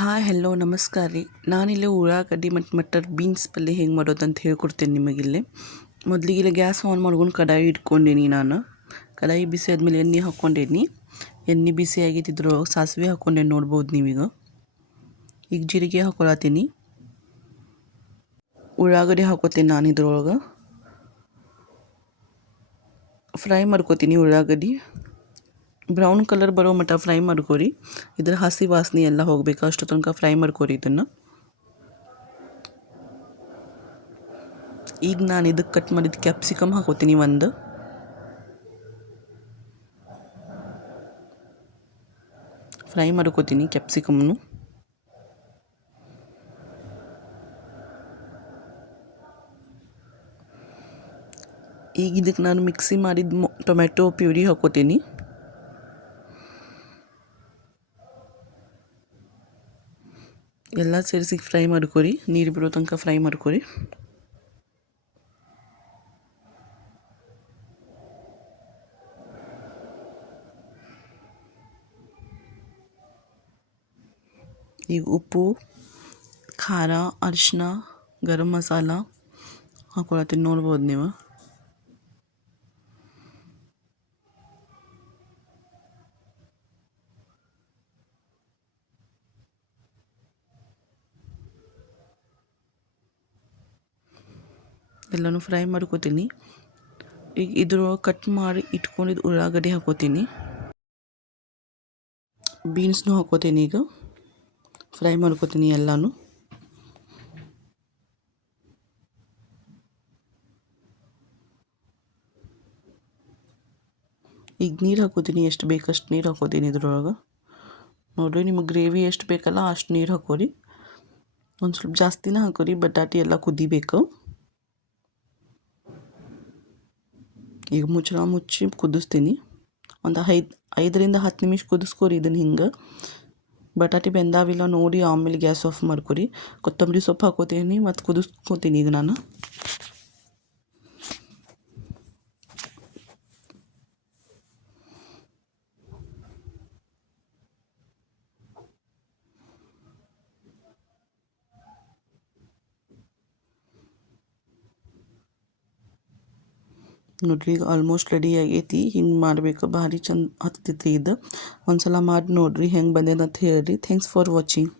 Hi hello ನಮಸ್ಕಾರ ರೀ. ನಾನಿಲ್ಲಿ ಉಳ್ಳಾಗಡ್ಡಿ ಮತ್ತು ಮಟರ್ ಬೀನ್ಸ್ ಪಲ್ಯ ಹೆಂಗೆ ಮಾಡೋದು ಅಂತ ಹೇಳ್ಕೊಡ್ತೇನೆ ನಿಮಗಿಲ್ಲಿ. ಮೊದಲಿಗೆ ಗ್ಯಾಸ್ ಆನ್ ಮಾಡ್ಕೊಂಡು ಕಡಾಯಿ ಇಟ್ಕೊಂಡೀನಿ ನಾನು. ಕಡಾಯಿ ಬಿಸಿ ಆದಮೇಲೆ ಎಣ್ಣೆ ಹಾಕ್ಕೊಂಡೇನಿ. ಎಣ್ಣೆ ಬಿಸಿ ಆಗೈತಿದ್ರು ಸಾಸಿವೆ ಹಾಕ್ಕೊಂಡೆ ನೋಡ್ಬೋದು ನೀವೀಗ. ಈಗ ಜೀರಿಗೆ ಹಾಕ್ಕೊಳತ್ತೀನಿ. ಉಳ್ಳಾಗಡ್ಡಿ ಹಾಕ್ಕೋತೀನಿ ನಾನು ಇದ್ರೊಳಗೆ. ಫ್ರೈ ಮಾಡ್ಕೋತೀನಿ ಉಳ್ಳಾಗಡ್ಡಿ. ಬ್ರೌನ್ ಕಲರ್ ಬರೋ ಮಟ್ಟ ಫ್ರೈ ಮಾಡ್ಕೊರಿ. ಇದ್ರ ಹಸಿ ವಾಸನೆ ಎಲ್ಲ ಹೋಗಬೇಕು ಅಷ್ಟು ತನಕ ಫ್ರೈ ಮಾಡ್ಕೊರಿ ಇದನ್ನು. ಈಗ ನಾನು ಇದಕ್ಕೆ ಕಟ್ ಮಾಡಿದ ಕ್ಯಾಪ್ಸಿಕಮ್ ಹಾಕೋತೀನಿ ಒಂದು. ಫ್ರೈ ಮಾಡ್ಕೋತೀನಿ ಕ್ಯಾಪ್ಸಿಕಮ್ನು. ಈಗ ಇದಕ್ಕೆ ನಾನು ಮಿಕ್ಸಿ ಮಾಡಿದ ಟೊಮೆಟೊ ಪ್ಯೂರಿ ಹಾಕೋತೀನಿ. ಎಲ್ಲ ಸೇರಿಸಿ ಫ್ರೈ ಮಾಡ್ಕೊರಿ, ನೀರು ಬಿಡೋ ತನಕ ಫ್ರೈ ಮಾಡ್ಕೊರಿ. ಈಗ ಉಪ್ಪು, ಖಾರ, ಅರಿಶಿನ, ಗರಂ ಮಸಾಲ ಹಾಕೊಳತ್ತೀನಿ ನೋಡ್ಬೋದು ನೀವು. ಎಲ್ಲನೂ ಫ್ರೈ ಮಾಡ್ಕೋತೀನಿ. ಈಗ ಇದ್ರೊಳಗೆ ಕಟ್ ಮಾಡಿ ಇಟ್ಕೊಂಡಿದ್ದು ಉಳ್ಳಾಗಡ್ಡಿ ಹಾಕೋತೀನಿ. ಬೀನ್ಸ್ನೂ ಹಾಕೋತೀನಿ. ಈಗ ಫ್ರೈ ಮಾಡ್ಕೋತೀನಿ ಎಲ್ಲನೂ. ಈಗ ನೀರು ಹಾಕೋತೀನಿ, ಎಷ್ಟು ಬೇಕಷ್ಟು ನೀರು ಹಾಕೋತೀನಿ ಇದ್ರೊಳಗೆ. ನೋಡಿರಿ ನಿಮಗೆ ಗ್ರೇವಿ ಎಷ್ಟು ಬೇಕಲ್ಲ ಅಷ್ಟು ನೀರು ಹಾಕೋರಿ. ಒಂದು ಸ್ವಲ್ಪ ಜಾಸ್ತಿನೇ ಹಾಕೋರಿ, ಬಟಾಟಿ ಎಲ್ಲ ಕುದಿಬೇಕು. ಈಗ ಮುಚ್ಚಿ ಕುದಿಸ್ತೀನಿ. ಒಂದು 5ರಿಂದ 10 ನಿಮಿಷ ಕುದಿಸ್ಕೊರಿ ಇದನ್ನು. ಹಿಂಗೆ ಬಟಾಟಿ ಬೆಂದಾವಿಲ್ಲ ನೋಡಿ ಆಮೇಲೆ ಗ್ಯಾಸ್ ಆಫ್ ಮಾಡ್ಕೊರಿ. ಕೊತ್ತಂಬರಿ ಸೊಪ್ಪು ಹಾಕೋತೀನಿ ಮತ್ತು ಕುದಿಸ್ಕೋತೀನಿ ಈಗ ನಾನು. ನೋಡ್ರಿ ಈಗ ಆಲ್ಮೋಸ್ಟ್ ರೆಡಿ ಆಗೈತಿ. ಹಿಂಗೆ ಮಾಡಬೇಕು, ಭಾರಿ ಚಂದ ಹತ್ತೈತಿ ಇದು. ಒಂದು ಸಲ ಮಾಡಿ ನೋಡಿರಿ ಹೆಂಗೆ ಬಂದಿದೆ ಅಂತ ಹೇಳ್ರಿ. Thanks for watching.